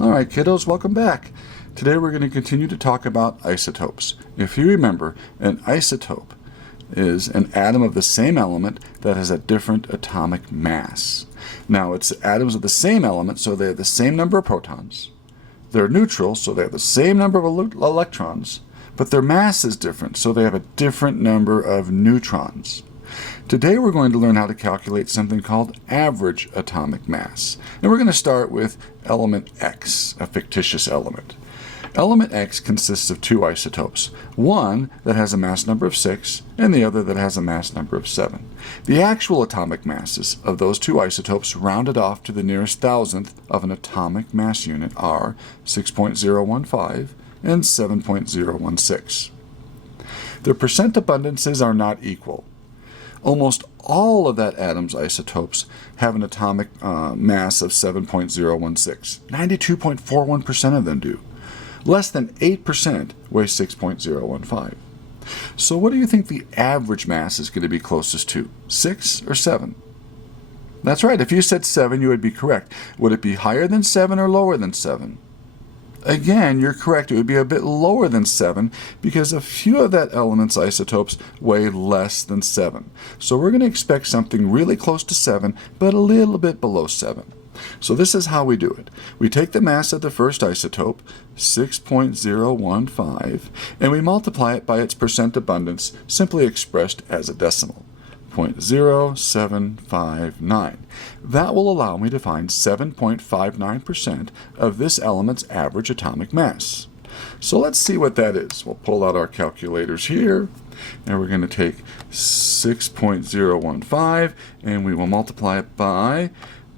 Alright kiddos, welcome back. Today we're going to continue to talk about isotopes. If you remember, an isotope is an atom of the same element that has a different atomic mass. Now it's atoms of the same element, so they have the same number of protons. They're neutral, so they have the same number of electrons, but their mass is different, so they have a different number of neutrons. Today we're going to learn how to calculate something called average atomic mass. And we're going to start with element X, a fictitious element. Element X consists of two isotopes, one that has a mass number of 6 and the other that has a mass number of 7. The actual atomic masses of those two isotopes rounded off to the nearest thousandth of an atomic mass unit are 6.015 and 7.016. Their percent abundances are not equal. Almost all of that atom's isotopes have an atomic mass of 7.016. 92.41% of them do. Less than 8% weigh 6.015. So what do you think the average mass is going to be closest to? 6 or 7? That's right. If you said 7, you would be correct. Would it be higher than 7 or lower than 7? Again, you're correct. It would be a bit lower than 7 because a few of that element's isotopes weigh less than 7. So we're going to expect something really close to 7, but a little bit below 7. So this is how we do it. We take the mass of the first isotope, 6.015, and we multiply it by its percent abundance, simply expressed as a decimal. 0.0759. That will allow me to find 7.59% of this element's average atomic mass. So let's see what that is. We'll pull out our calculators here, and we're going to take 6.015, and we will multiply it by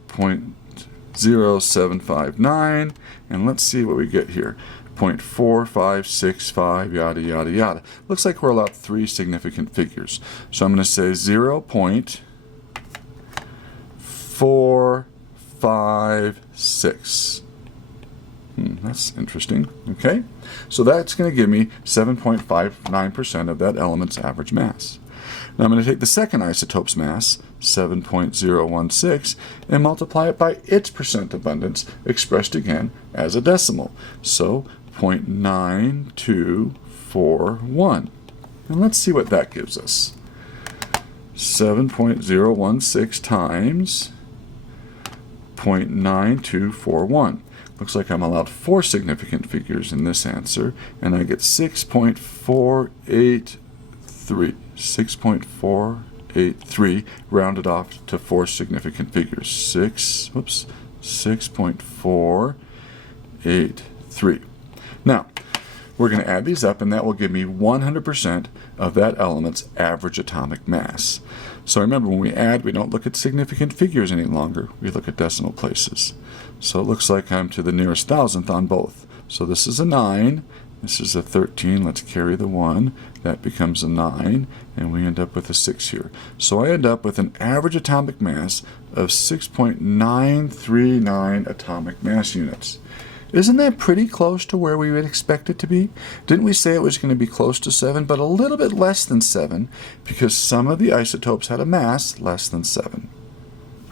0.0759, and let's see what we get here. 0.4565, yada, yada, yada. Looks like we're allowed 3 significant figures. So I'm going to say 0.456. That's interesting. Okay, so that's going to give me 7.59% of that element's average mass. Now I'm going to take the second isotope's mass, 7.016, and multiply it by its percent abundance, expressed again as a decimal. So 0.9241. And let's see what that gives us. 7.016 times 0.9241. Looks like I'm allowed 4 significant figures in this answer, and I get 6.483. 6.483 rounded off to 4 significant figures. 6.483. Now, we're going to add these up, and that will give me 100% of that element's average atomic mass. So remember, when we add, we don't look at significant figures any longer. We look at decimal places. So it looks like I'm to the nearest thousandth on both. So this is a 9. This is a 13. Let's carry the 1. That becomes a 9, and we end up with a 6 here. So I end up with an average atomic mass of 6.939 atomic mass units. Isn't that pretty close to where we would expect it to be? Didn't we say it was going to be close to 7, but a little bit less than 7, because some of the isotopes had a mass less than 7.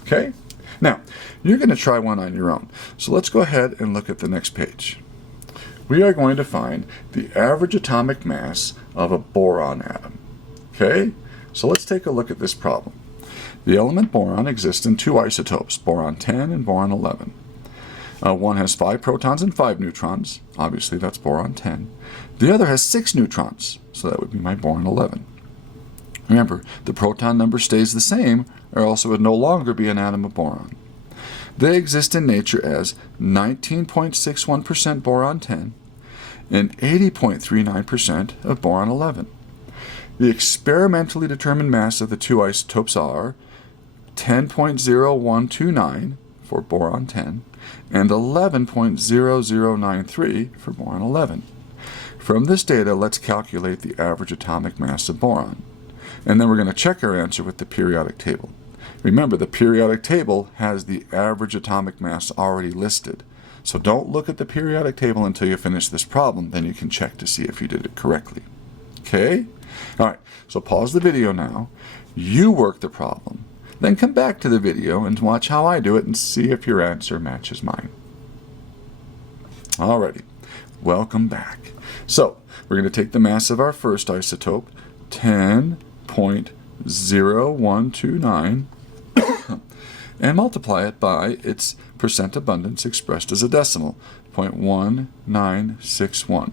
Okay? Now, you're going to try one on your own. So let's go ahead and look at the next page. We are going to find the average atomic mass of a boron atom. Okay? So let's take a look at this problem. The element boron exists in 2 isotopes, boron 10 and boron 11. One has 5 protons and 5 neutrons. Obviously, that's boron 10. The other has 6 neutrons, so that would be my boron 11. Remember, the proton number stays the same, or else it would no longer be an atom of boron. They exist in nature as 19.61% boron 10 and 80.39% of boron 11. The experimentally determined mass of the 2 isotopes are 10.0129 for boron 10 and 11.0093 for boron 11. From this data, let's calculate the average atomic mass of boron. And then we're going to check our answer with the periodic table. Remember, the periodic table has the average atomic mass already listed. So don't look at the periodic table until you finish this problem. Then you can check to see if you did it correctly. Okay? All right, so pause the video now. You work the problem. Then come back to the video and watch how I do it and see if your answer matches mine. Alrighty, welcome back. So, we're going to take the mass of our first isotope, 10.0129, and multiply it by its percent abundance expressed as a decimal, 0.1961.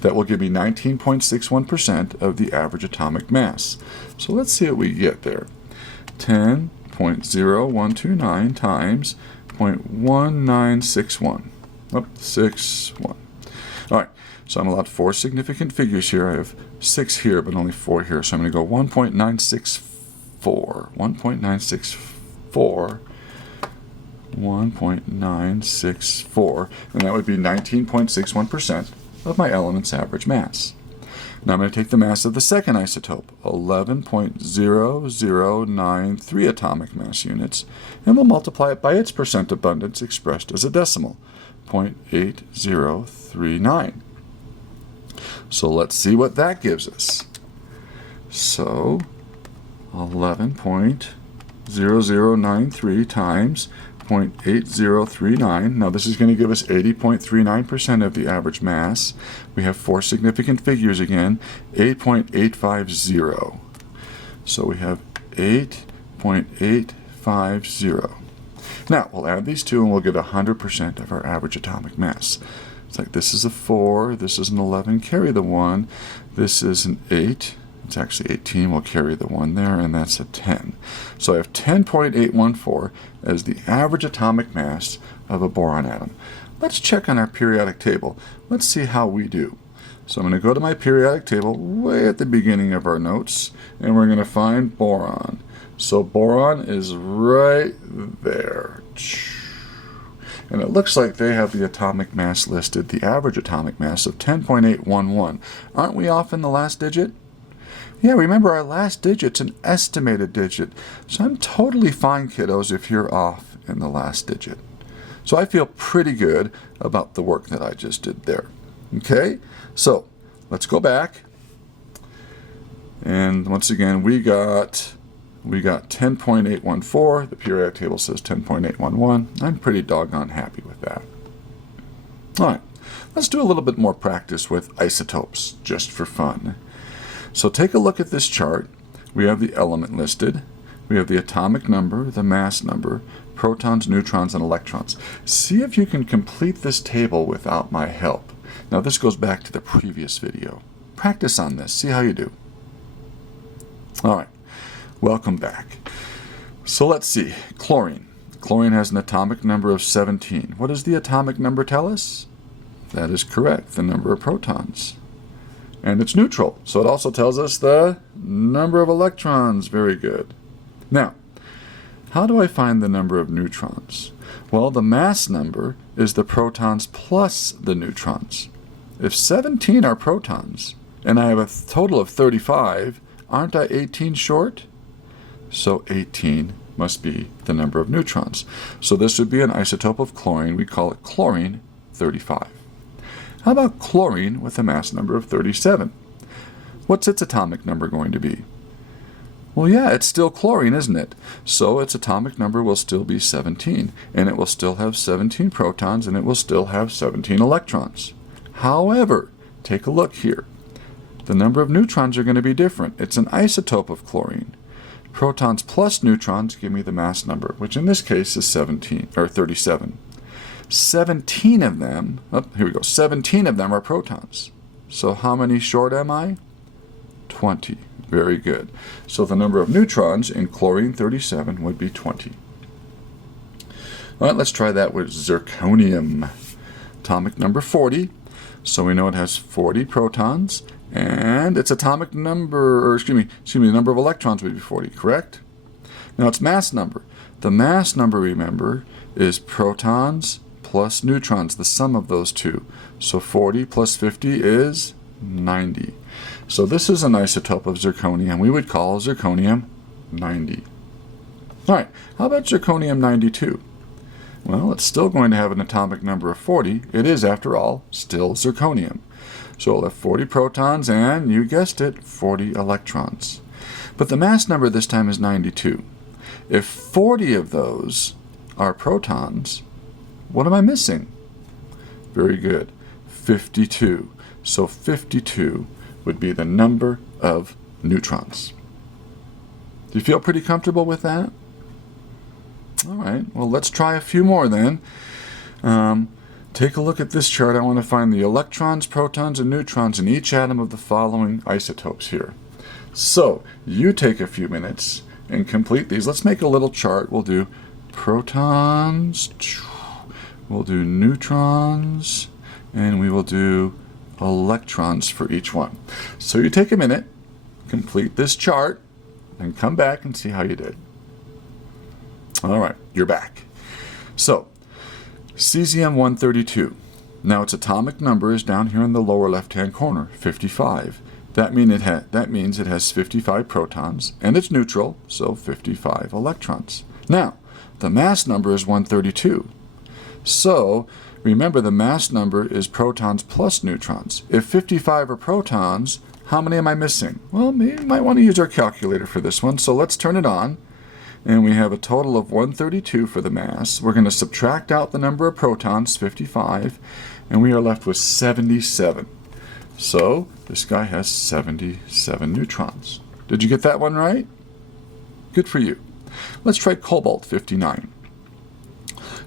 That will give me 19.61% of the average atomic mass. So let's see what we get there. 10.0129 times 0.1961. Oh, 61. All right, so I'm allowed 4 significant figures here. I have 6 here, but only 4 here. So I'm going to go 1.964. 1.964. 1.964. And that would be 19.61% of my element's average mass. Now I'm going to take the mass of the second isotope, 11.0093 atomic mass units, and we'll multiply it by its percent abundance expressed as a decimal, 0.8039. So let's see what that gives us. So 11.0093 times 0.8039. Now this is going to give us 80.39% of the average mass. We have 4 significant figures again, 8.850. So we have 8.850. Now we'll add these two and we'll get 100% of our average atomic mass. It's like this is a 4, this is an 11, carry the 1, this is an 8. It's actually 18, we'll carry the 1 there, and that's a 10. So I have 10.814 as the average atomic mass of a boron atom. Let's check on our periodic table. Let's see how we do. So I'm going to go to my periodic table way at the beginning of our notes, and we're going to find boron. So boron is right there. And it looks like they have the atomic mass listed, the average atomic mass of 10.811. Aren't we off in the last digit? Yeah, remember our last digit's an estimated digit. So I'm totally fine, kiddos, if you're off in the last digit. So I feel pretty good about the work that I just did there. Okay, so let's go back. And once again, we got 10.814. The periodic table says 10.811. I'm pretty doggone happy with that. All right, let's do a little bit more practice with isotopes, just for fun. So take a look at this chart. We have the element listed. We have the atomic number, the mass number, protons, neutrons, and electrons. See if you can complete this table without my help. Now this goes back to the previous video. Practice on this. See how you do. All right. Welcome back. So let's see. Chlorine. Chlorine has an atomic number of 17. What does the atomic number tell us? That is correct, the number of protons. And it's neutral, so it also tells us the number of electrons. Very good. Now, how do I find the number of neutrons? Well, the mass number is the protons plus the neutrons. If 17 are protons, and I have a total of 35, aren't I 18 short? So 18 must be the number of neutrons. So this would be an isotope of chlorine. We call it chlorine 35. How about chlorine with a mass number of 37? What's its atomic number going to be? Well, yeah, it's still chlorine, isn't it? So its atomic number will still be 17, and it will still have 17 protons, and it will still have 17 electrons. However, take a look here. The number of neutrons are going to be different. It's an isotope of chlorine. Protons plus neutrons give me the mass number, which in this case is 17, or 37. 17 of them, oh, here we go, 17 of them are protons. So how many short am I? 20. Very good. So the number of neutrons in chlorine 37 would be 20. All right, let's try that with zirconium. Atomic number 40. So we know it has 40 protons, and its atomic number, or excuse me, the number of electrons would be 40, correct? Now its mass number. The mass number, remember, is protons plus neutrons, the sum of those two. So 40 plus 50 is 90. So this is an isotope of zirconium. We would call zirconium 90. All right, how about zirconium 92? Well, it's still going to have an atomic number of 40. It is, after all, still zirconium. So it'll have 40 protons and, you guessed it, 40 electrons. But the mass number this time is 92. If 40 of those are protons, what am I missing? Very good. 52. So 52 would be the number of neutrons. Do you feel pretty comfortable with that? All right, well, let's try a few more then. Take a look at this chart. I want to find the electrons, protons, and neutrons in each atom of the following isotopes here. So you take a few minutes and complete these. Let's make a little chart. We'll do protons, we'll do neutrons, and we will do electrons for each one. So you take a minute, complete this chart, and come back and see how you did. All right, you're back. So, Cesium 132. Now its atomic number is down here in the lower left-hand corner, 55. That means it has 55 protons, and it's neutral, so 55 electrons. Now, the mass number is 132. So, remember the mass number is protons plus neutrons. If 55 are protons, how many am I missing? Well, you might want to use our calculator for this one, so let's turn it on. And we have a total of 132 for the mass. We're going to subtract out the number of protons, 55, and we are left with 77. So this guy has 77 neutrons. Did you get that one right? Good for you. Let's try Cobalt 59.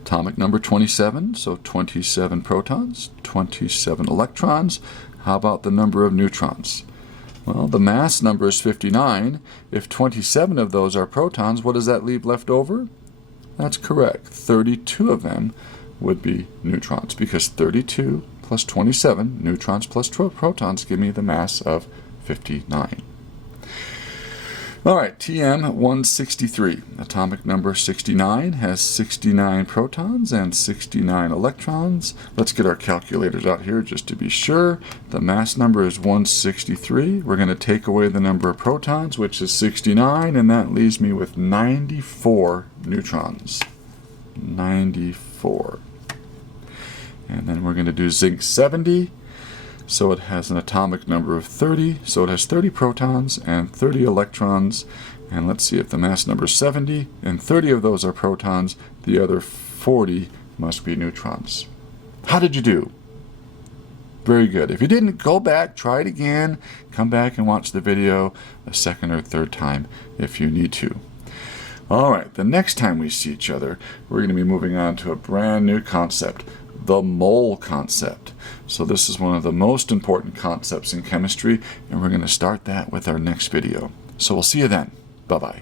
Atomic number 27, so 27 protons, 27 electrons. How about the number of neutrons? Well, the mass number is 59. If 27 of those are protons, what does that leave left over? That's correct. 32 of them would be neutrons, because 32 plus 27, neutrons plus protons, give me the mass of 59. All right, TM 163, atomic number 69, has 69 protons and 69 electrons. Let's get our calculators out here just to be sure. The mass number is 163. We're going to take away the number of protons, which is 69, and that leaves me with 94 neutrons. 94. And then we're going to do zinc 70. So it has an atomic number of 30, so it has 30 protons and 30 electrons. And let's see if the mass number is 70, and 30 of those are protons. The other 40 must be neutrons. How did you do? Very good. If you didn't, go back, try it again, come back and watch the video a second or third time if you need to. All right, the next time we see each other, we're going to be moving on to a brand new concept, the mole concept. So this is one of the most important concepts in chemistry, and we're going to start that with our next video. So we'll see you then. Bye-bye.